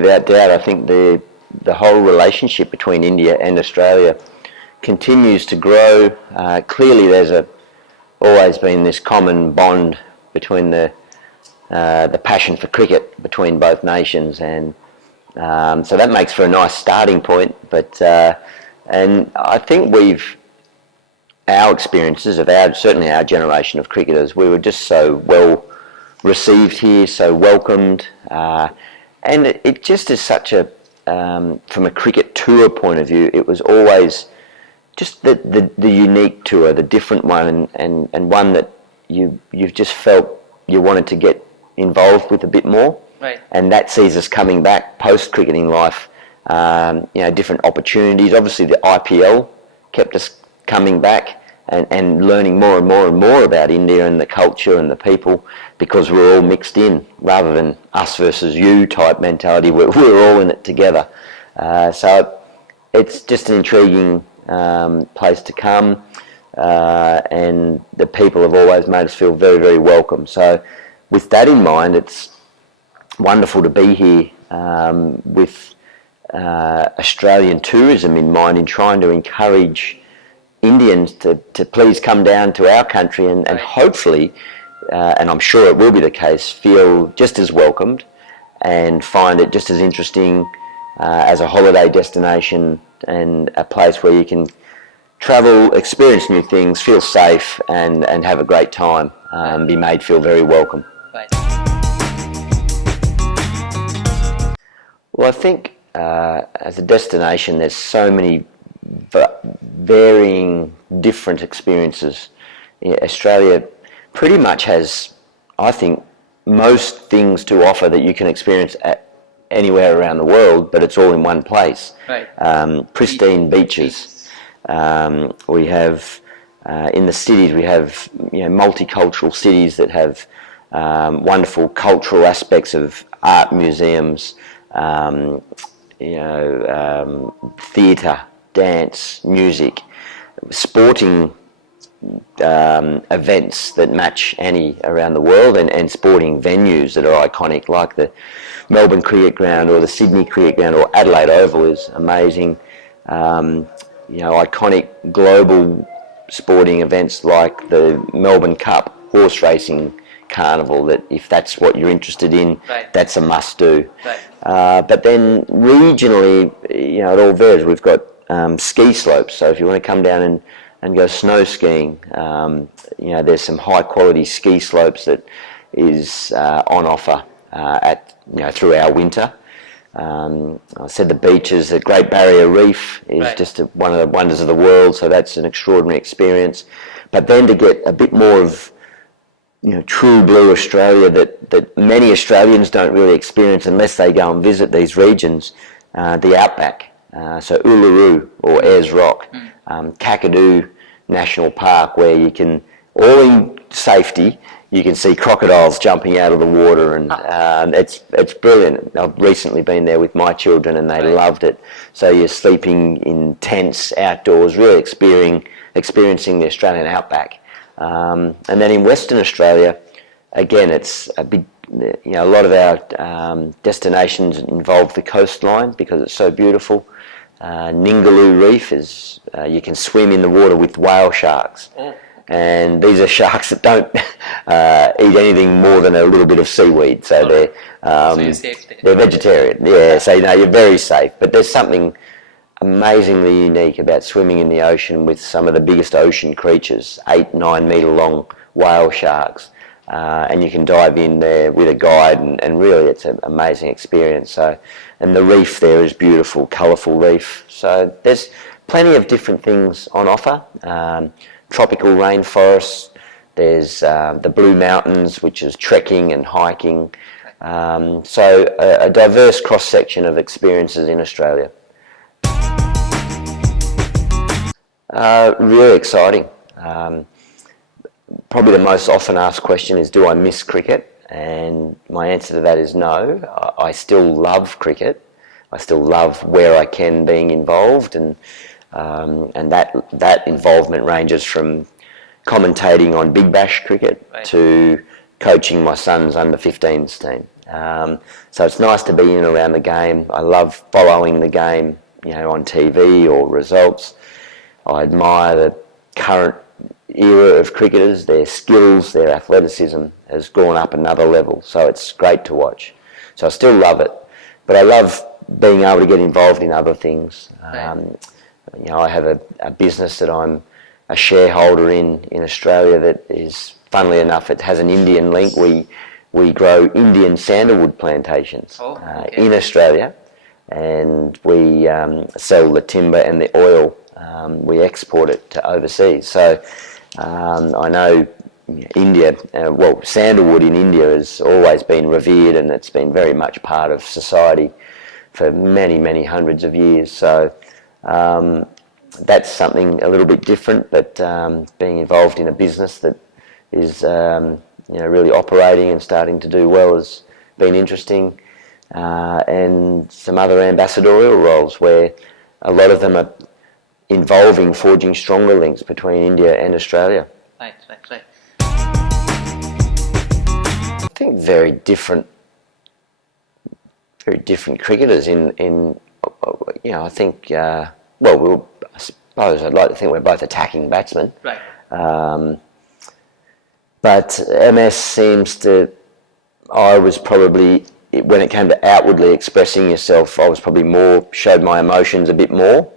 Without doubt, I think the whole relationship between India and Australia continues to grow. Clearly, there's always been this common bond between the passion for cricket between both nations, and so that makes for a nice starting point. But and I think our experiences of certainly our generation of cricketers, we were just so well received here, so welcomed, and it just is such a from a cricket tour point of view, it was always just the unique tour, the different one, and one that you've just felt you wanted to get involved with a bit more. Right. And that sees us coming back post cricketing life. Different opportunities. Obviously, the IPL kept us coming back and learning more and more and more about India and the culture and the people, because we're all mixed in rather than us versus you type mentality. We're all in it together. So it's just an intriguing place to come, and the people have always made us feel very, very welcome. So with that in mind, it's wonderful to be here with Australian tourism in mind, in trying to encourage Indians to please come down to our country and hopefully, and I'm sure it will be the case, feel just as welcomed and find it just as interesting as a holiday destination and a place where you can travel, experience new things, feel safe and have a great time, be made feel very welcome. Right. Well, I think as a destination, there's so many varying different experiences. Australia pretty much has, I think, most things to offer that you can experience anywhere around the world, but it's all in one place. Right. Pristine beaches. We have in the cities, we have multicultural cities that have wonderful cultural aspects of art museums, theatre, dance, music, sporting events that match any around the world, and sporting venues that are iconic, like the Melbourne Cricket Ground or the Sydney Cricket Ground or Adelaide Oval is amazing. Iconic global sporting events like the Melbourne Cup horse racing carnival, that if that's what you're interested in, right, that's a must do. Right. But then regionally, it all varies. We've got ski slopes, so if you want to come down and go snow skiing, there's some high quality ski slopes that is on offer through our winter. I said the beaches, the Great Barrier Reef is right, just one of the wonders of the world, so that's an extraordinary experience. But then to get a bit more of true blue Australia that many Australians don't really experience unless they go and visit these regions, the outback, so Uluru or Ayers Rock, Kakadu National Park, where you can, all in safety, you can see crocodiles jumping out of the water, and it's brilliant. I've recently been there with my children and they loved it. So you're sleeping in tents outdoors, really experiencing the Australian outback. And then in Western Australia, again, it's a big, a lot of our destinations involve the coastline because it's so beautiful. Ningaloo Reef is, you can swim in the water with whale sharks. Oh. And these are sharks that don't eat anything more than a little bit of seaweed, so they're vegetarian. Yeah, so you're very safe. But there's something amazingly unique about swimming in the ocean with some of the biggest ocean creatures, 8-9 metre long whale sharks, and you can dive in there with a guide, and really it's an amazing experience. So, and the reef there is beautiful, colourful reef. So there's plenty of different things on offer. Tropical rainforests, there's the Blue Mountains, which is trekking and hiking. So a diverse cross-section of experiences in Australia. Really exciting. Probably the most often asked question is, do I miss cricket? And my answer to that is no. I still love cricket. I still love where I can being involved, and that involvement ranges from commentating on Big Bash cricket to coaching my son's under-15s team. So it's nice to be in and around the game. I love following the game, on TV or results. I admire the current era of cricketers. Their skills, their athleticism has gone up another level. So it's great to watch. So I still love it, but I love being able to get involved in other things. I have a business that I'm a shareholder in Australia that is, funnily enough, it has an Indian link. We grow Indian sandalwood plantations in Australia, and we sell the timber and the oil. We export it to overseas. So I know India, sandalwood in India has always been revered, and it's been very much part of society for many, many hundreds of years. So that's something a little bit different, but being involved in a business that is really operating and starting to do well has been interesting, and some other ambassadorial roles where a lot of them are involving forging stronger links between India and Australia. Right. I think very different cricketers I think, I suppose I'd like to think we're both attacking batsmen. Right. But MS seems to, I was probably, when it came to outwardly expressing yourself, I was probably showed my emotions a bit more,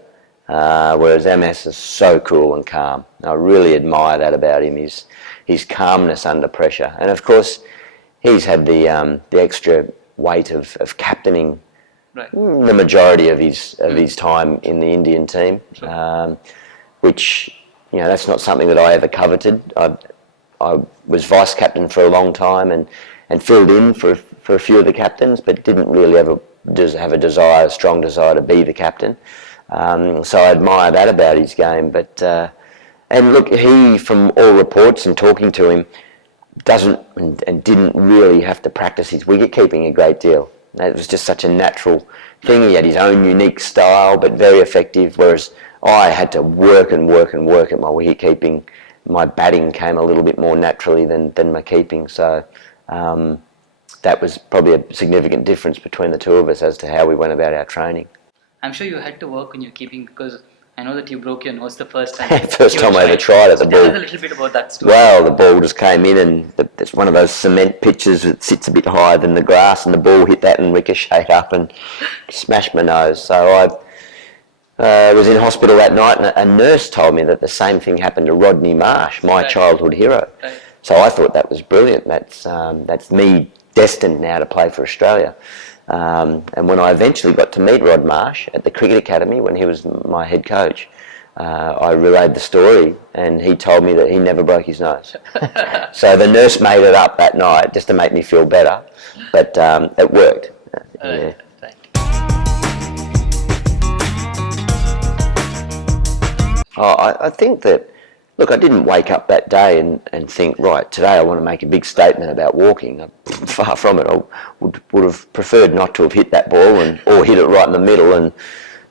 whereas MS is so cool and calm. I really admire that about him, his calmness under pressure. And of course, he's had the extra weight of captaining the majority of his time in the Indian team, which, that's not something that I ever coveted. I was vice captain for a long time and filled in for a few of the captains, but didn't really have a strong desire to be the captain. So I admire that about his game. But and look, he, from all reports and talking to him, doesn't and didn't really have to practice his wicket keeping a great deal. It was just such a natural thing. He had his own unique style, but very effective, whereas I had to work and work and work at my wicket keeping. My batting came a little bit more naturally than my keeping. So that was probably a significant difference between the two of us as to how we went about our training. I'm sure you had to work on your keeping, because I know that you broke your nose the first time. First time I ever tried it, the ball. Tell us a little bit about that story. Well, the ball just came in, and it's one of those cement pitches that sits a bit higher than the grass, and the ball hit that and ricocheted up and smashed my nose. So I was in hospital that night, and a nurse told me that the same thing happened to Rodney Marsh, my childhood hero. Right. So I thought that was brilliant. That's me destined now to play for Australia. And when I eventually got to meet Rod Marsh at the Cricket Academy when he was my head coach, I relayed the story, and he told me that he never broke his nose. So the nurse made it up that night just to make me feel better, but it worked. Yeah. I think that, look, I didn't wake up that day and think, right, today I want to make a big statement about walking. Far from it. I would have preferred not to have hit that ball or hit it right in the middle and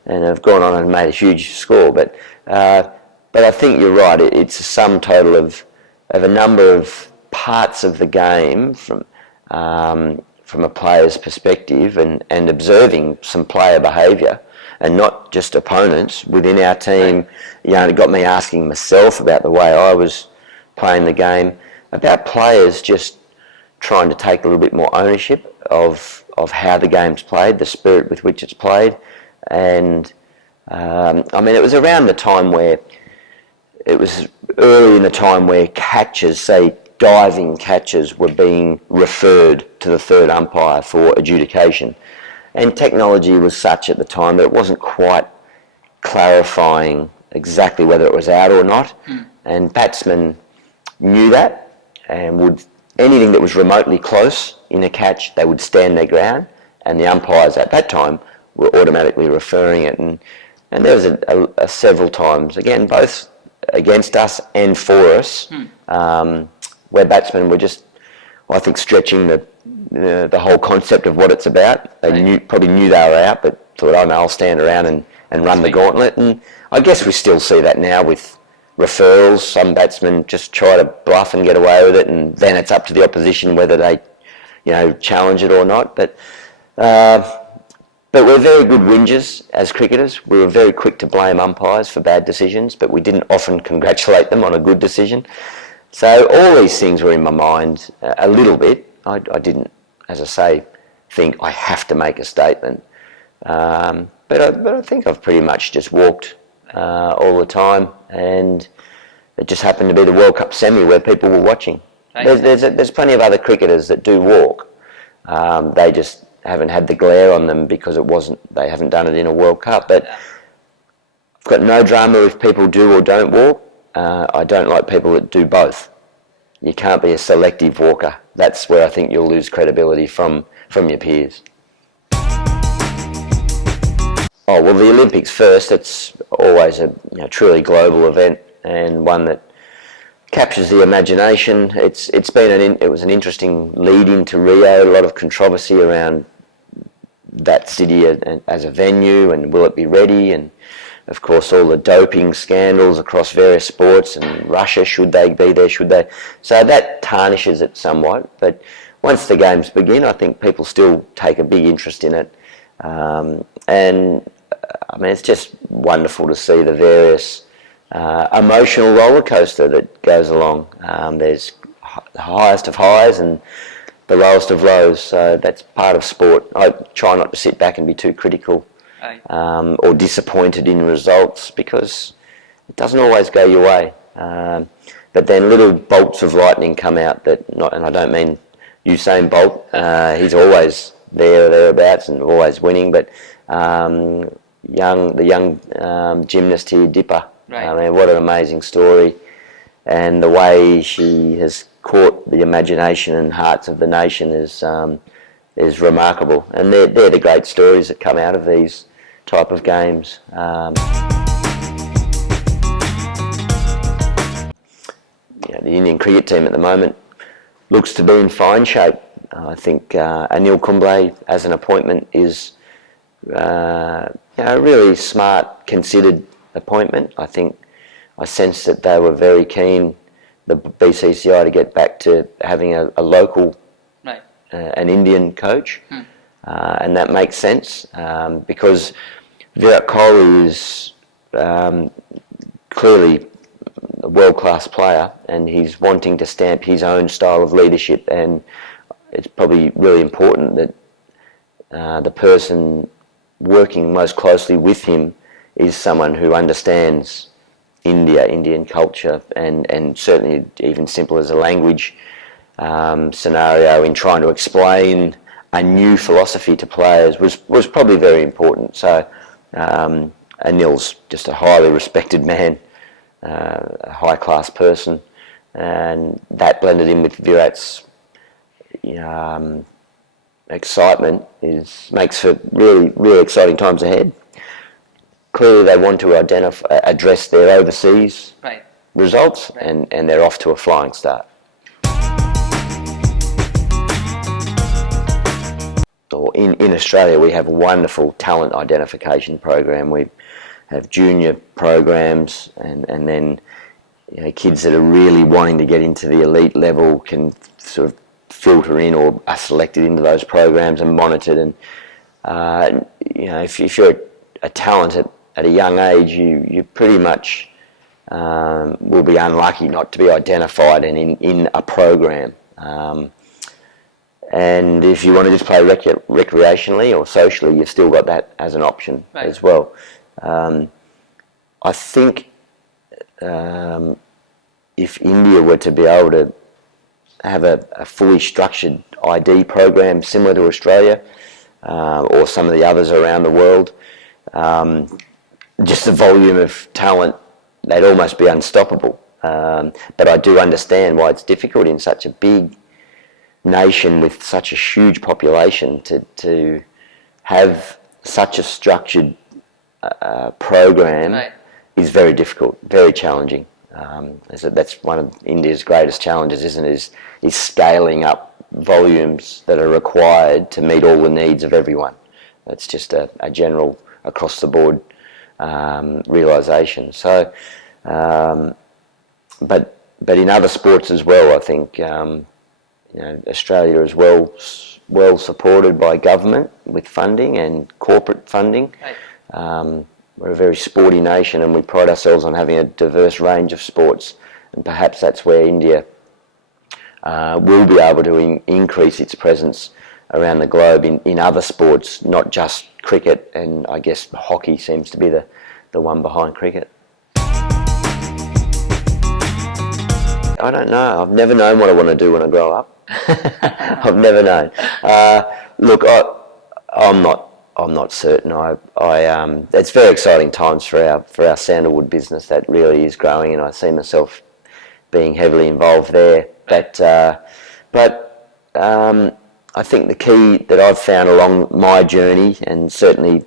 have gone on and made a huge score. But I think you're right. It's a sum total of a number of parts of the game from a player's perspective and observing some player behaviour, and not just opponents within our team. It got me asking myself about the way I was playing the game, about players just trying to take a little bit more ownership of how the game's played, the spirit with which it's played. And it was around the time where, it was early in the time where catches, say diving catches, were being referred to the third umpire for adjudication. And technology was such at the time that it wasn't quite clarifying exactly whether it was out or not. And batsmen knew that, and anything that was remotely close in a catch, they would stand their ground, and the umpires at that time were automatically referring it. And there was a several times, again, both against us and for us, where batsmen were just, I think, stretching the whole concept of what it's about. They probably knew they were out, but thought, oh no, I'll stand around and run the gauntlet. And I guess we still see that now with referrals. Some batsmen just try to bluff and get away with it, and then it's up to the opposition whether they challenge it or not. But we're very good whingers as cricketers. We were very quick to blame umpires for bad decisions, but we didn't often congratulate them on a good decision. So all these things were in my mind a little bit. I didn't, as I say, think I have to make a statement. But I think I've pretty much just walked all the time, and it just happened to be the World Cup semi where people were watching. Right. There's plenty of other cricketers that do walk. They just haven't had the glare on them because they haven't done it in a World Cup. But I've got no drama if people do or don't walk. I don't like people that do both. You can't be a selective walker. That's where I think you'll lose credibility from your peers. Oh, well, the Olympics first. It's always a truly global event, and one that captures the imagination. It was an interesting lead into Rio. A lot of controversy around that city as a venue, and will it be ready? And of course, all the doping scandals across various sports, and Russia, should they be there? Should they? So that tarnishes it somewhat. But once the games begin, I think people still take a big interest in it, and I mean, it's just wonderful to see the various emotional roller coaster that goes along. There's the highest of highs and the lowest of lows, so that's part of sport. I try not to sit back and be too critical or disappointed in results, because it doesn't always go your way. But then little bolts of lightning come out and I don't mean Usain Bolt. He's always there or thereabouts and always winning, but the young gymnast here, Dipper. Right. I mean, what an amazing story, and the way she has caught the imagination and hearts of the nation is remarkable. And they're the great stories that come out of these type of games. The Indian cricket team at the moment looks to be in fine shape. I think Anil Kumble as an appointment is a really smart, considered appointment. I sensed that they were very keen, the BCCI, to get back to having a local, an Indian coach, and that makes sense because Virat Kohli is clearly a world-class player, and he's wanting to stamp his own style of leadership, and it's probably really important that the person working most closely with him is someone who understands Indian culture, and certainly even simple as a language scenario in trying to explain a new philosophy to players was probably very important. So Anil's just a highly respected man, a high-class person, and that blended in with Virat's excitement makes for really, really exciting times ahead. Clearly, they want to address their overseas results, and they're off to a flying start. In Australia, we have a wonderful talent identification program. We have junior programs, and then kids that are really wanting to get into the elite level can sort of filter in or are selected into those programs and monitored. And if you're a talent at a young age, you pretty much will be unlucky not to be identified and in a program. And if you want to just play recreationally or socially, you've still got that as an option as well. I think if India were to be able to have a fully structured ID program similar to Australia or some of the others around the world, just the volume of talent, they'd almost be unstoppable. But I do understand why it's difficult in such a big nation with such a huge population to have such a structured program is very difficult, very challenging. That's one of India's greatest challenges, isn't it? Is scaling up volumes that are required to meet all the needs of everyone. That's just a general across the board realisation. So, but in other sports as well, I think Australia is well supported by government with funding and corporate funding. Right. We're a very sporty nation, and we pride ourselves on having a diverse range of sports, and perhaps that's where India will be able to increase its presence around the globe in other sports, not just cricket, and I guess hockey seems to be the one behind cricket. I don't know. I've never known what I want to do when I grow up. I've never known. Look, I'm not certain. It's very exciting times for our sandalwood business. That really is growing, and I see myself being heavily involved there. But I think the key that I've found along my journey, and certainly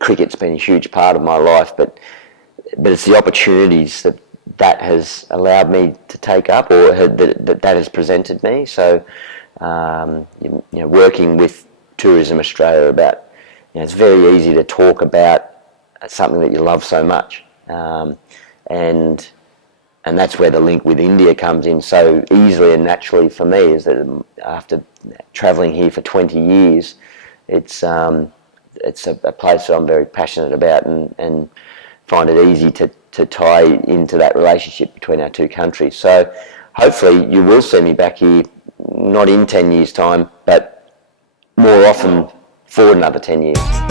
cricket's been a huge part of my life, but it's the opportunities that has allowed me to take up, or that has presented me. So working with Tourism Australia about, it's very easy to talk about something that you love so much, and that's where the link with India comes in so easily and naturally for me, is that after travelling here for 20 years, it's a place that I'm very passionate about, and find it easy to tie into that relationship between our two countries. So hopefully you will see me back here, not in 10 years' time, but more often for another 10 years.